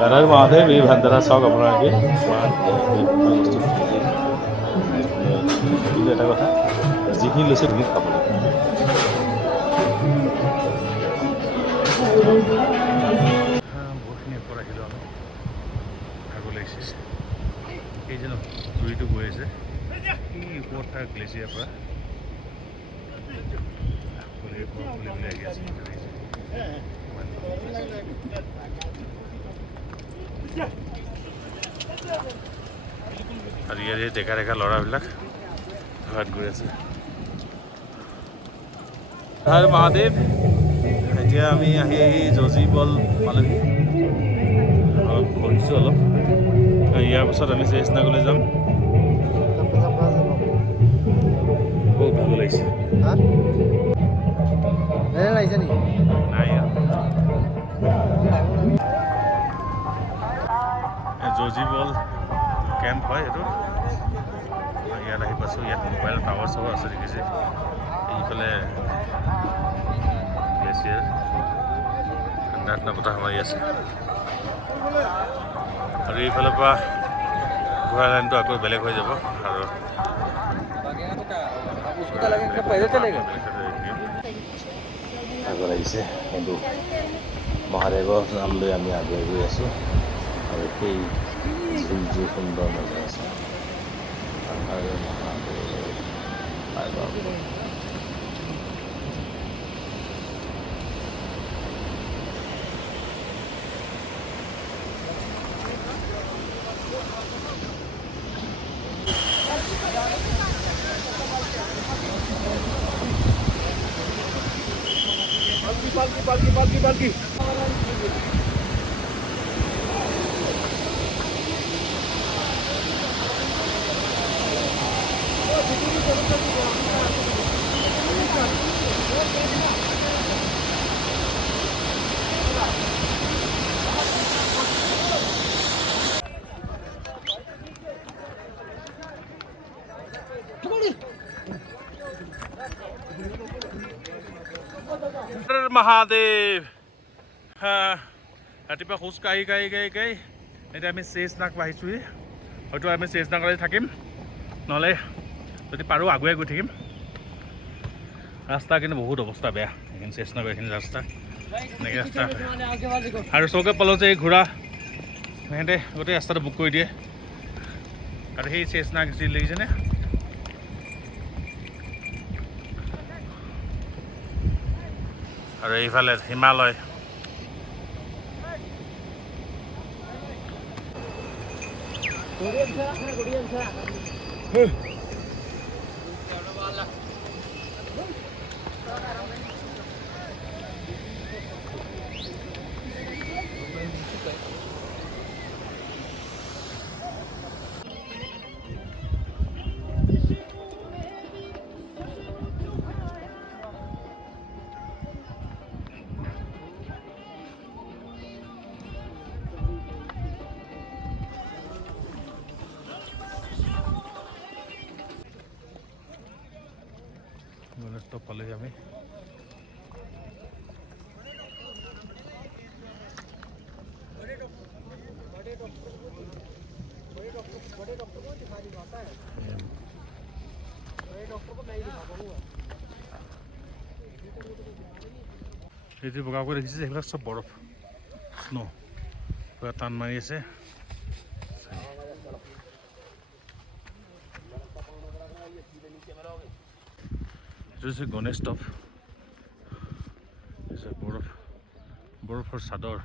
हर महादेव এই ভান্ডাৰা চাওক আপোনালোকে বস্তু কিন্তু এটা কথা যিখিনি লৈছে সেইখিনি খাব লাগিব বহুতখিনি ওপৰত আহিলোঁ আমি ভাগৰ লাগিছে এই যে জুইটো গৈ আছে এই ওপৰত থকা গ্লেচিয়াৰ পৰা আহি আছে আৰু ইয়াৰে ডেকা ডেকা ল'ৰাবিলাক ঘৰত গৈ আছে হৰ মহাদেৱ এতিয়া আমি আহি জজিবল পালোহি অলপ বহিছোঁ অলপ ইয়াৰ পাছত আমি চেষ্টাগলৈ যাম বহুত ভাল লাগিছে নাই জজিবল কেম্প হয় এইটো ইয়াত আহি পাইছোঁ ইয়াত মোবাইল টাৱাৰ চাৱাৰ আছে দেখিছে এইফালে গ্লেচিয়াৰ ঠাণ্ডা ঠাণ্ডা বতাহ মাৰি আছে আৰু এইফালৰ পৰা ঘোঁৰা লাইনটো আকৌ বেলেগ হৈ যাব আৰু ভাগৰ লাগিছে কিন্তু মহাদেৱৰ নাম লৈ আমি আগুৱাই গৈ আছোঁ আৰু সেই জুই সুন্দৰ নজৰ আছে আৰু পালকি মহাদেৱ ৰাতিপুৱা খোজ কাঢ়ি এতিয়া আমি চেজনাগ বাঢ়িছোঁহি হয়তো আমি চেজনাগলৈ থাকিম নহ'লে যদি পাৰোঁ আগুৱাই গৈ থাকিম ৰাস্তা কিন্তু বহুত অৱস্থা বেয়া এইখিনি চেজনাগৰ এইখিনি ৰাস্তা এনেকৈ ৰাস্তা আৰু চৌকে পালোঁ যে এই ঘোঁৰা সিহঁতে গোটেই ৰাস্তাটো বুক কৰি দিয়ে আৰু সেই চেজনাগ যি দেখিছেনে আৰু এইফালে হিমালয় স্টপ পালোহি আমি এই যে বগা কৰি দেখিছে সেইবিলাক চব বৰফ স্নো পুৰা টান মাৰি আছে এইটো হৈছে গণেশ টপ বৰফৰ চাদৰ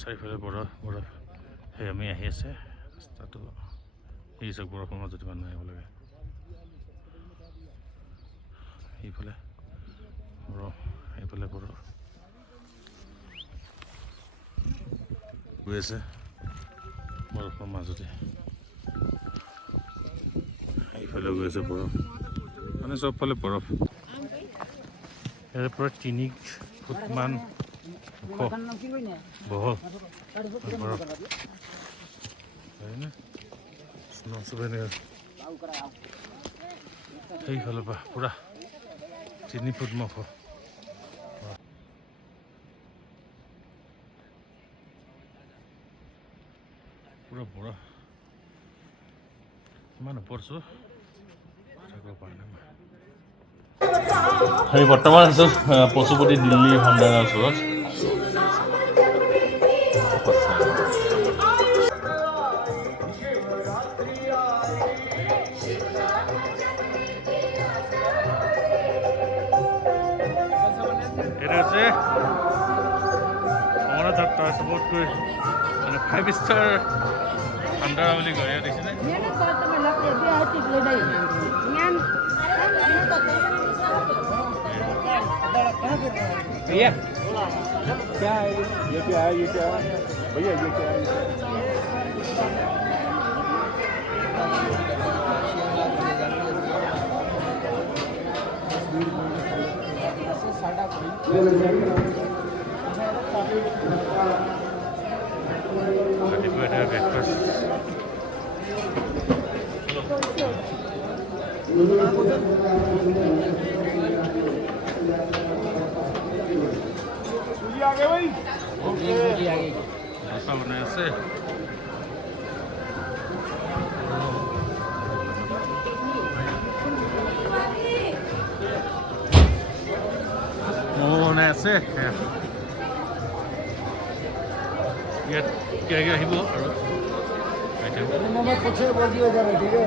চাৰিওফালে বৰফ সেই আমি আহি আছে ৰাস্তাটো এই চব বৰফৰ মাজত মানুহ আহিব লাগে এইফালে বৰফ গৈ আছে বৰফৰ মাজতে এইফালে গৈ আছে বৰফ মানে চবফালে বৰফ ইয়াৰ পৰা 3 ফুটমান বহল বৰফ সেইফালৰ পৰা পুৰা 3 ফুট পুৰা বড় ইমান ওপৰছো আমি বৰ্তমান আছোঁ পশুপতি দিল্লী ভাণ্ডাৰৰ ওচৰত এটা হৈছে অমৰনাথ যাত্ৰা চবতকৈ মানে 5 ষ্টাৰ ভাণ্ডাৰা বুলি কয় দেখিছেনে भैया क्या है ये क्या है ये क्या है भैया ये क्या है आगे भाई ऐसा बनाया से ऐसे ये क्या क्या ही वो नंबर कुछ बोल दिया जा रहा है ठीक है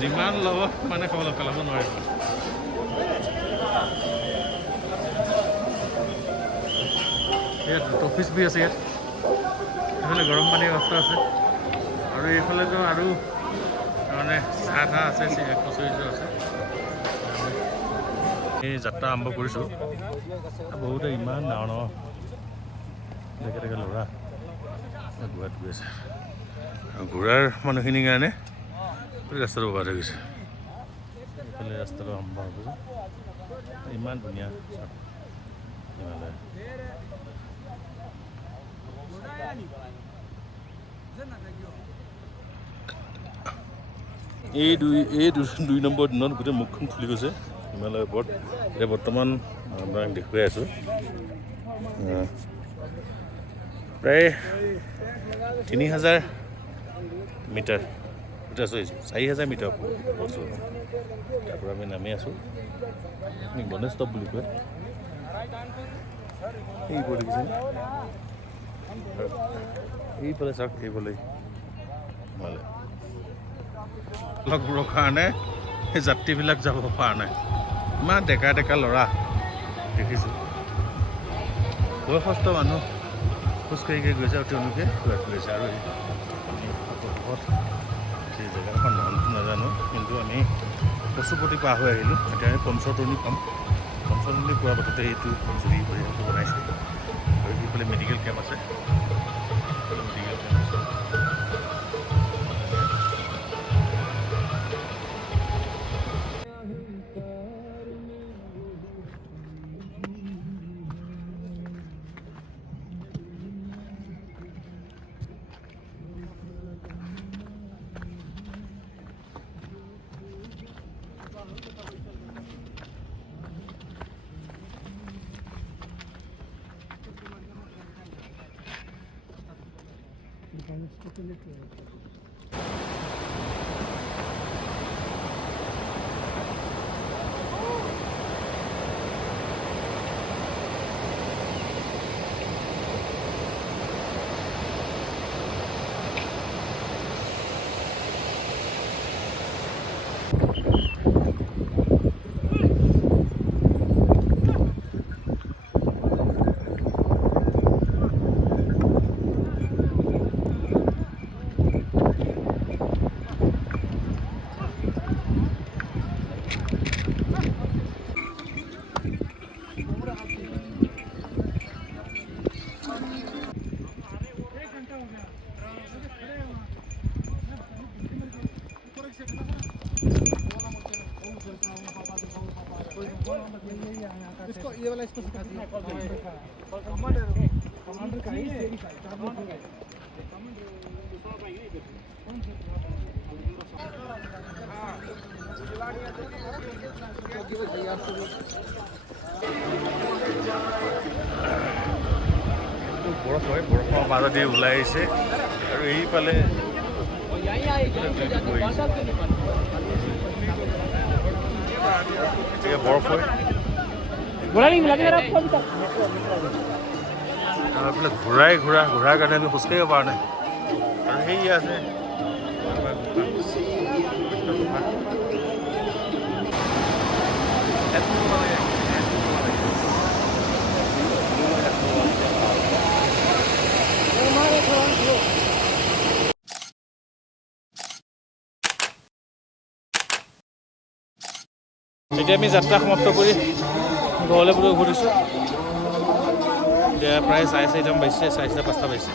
যিমান লব মানে খাব পেলাব নোৱাৰিব ইয়াত অফিচ বি আছে ইয়াত এইফালে গৰম পানীৰ ব্যৱস্থা আছে আৰু এইফালেতো আৰু মানে চাহ আছে কচৰিটো আছে এই যাত্ৰা আৰম্ভ কৰিছোঁ বহুতে ইমান ডাঙৰ ডাঙৰ দেখে দেখে ল'ৰা ঘোঁৰাত গৈ আছে আৰু ঘোঁৰাৰ মানুহখিনিৰ কাৰণে ৰাস্তাটো বগাই থৈ গৈছে এইফালে ৰাস্তাটো আৰম্ভ হ'ব ইমান ধুনীয়া হিমালয় এই দুই নম্বৰ দিনত গোটেই মুখখন খুলি গৈছে হিমালয়ৰ ওপৰত এতিয়া বৰ্তমান আপোনাক দেখুৱাই আছোঁ প্ৰায় 3000 মিটাৰ 4000 মিটাৰ পৰছোঁ তাৰপৰা আমি নামি আছোঁ গণেশ টপ বুলি কয় এইবোৰ দেখিছে এইফালে চাওক এইফালে হিমালয় লগবোৰৰ কাৰণে সেই যাত্ৰীবিলাক যাব পৰা নাই ইমান ডেকা ডেকা ল'ৰা দেখিছোঁ বয়সস্থ মানুহ খোজকাঢ়ি গৈছে আৰু তেওঁলোকে ঘূৰাই ফুৰিছে আৰু সেই জেগাখন নামটো নাজানো কিন্তু আমি পশুপতি পাৰ হৈ আহিলোঁ এতিয়া আমি পঞ্চতৰণী পাম পঞ্চতৰণী পোৱাৰ পাছতে এইটো জুৰি কৰি বনাইছে আৰু সেইফালে মেডিকেল কেম্প আছে মেডিকেল কেম্প আছে इसको ये वाला इसको सिखा दिया कमांडर का ही कमांडर বৰফ হয়, বৰফৰ মাজেদি ওলাই আহিছে আৰু এইফালে বৰফ হয় আৰু এইফালে ঘূৰাৰ কাৰণে আমি খোজকাঢ়িব পৰা নাই আৰু সেই আছে এতিয়া আমি যাত্ৰা সমাপ্ত কৰি ঘৰলৈ বোলো ঘূৰিছোঁ এতিয়া প্ৰায় 4:30 বাজিছে 4:30 5টা বাজিছে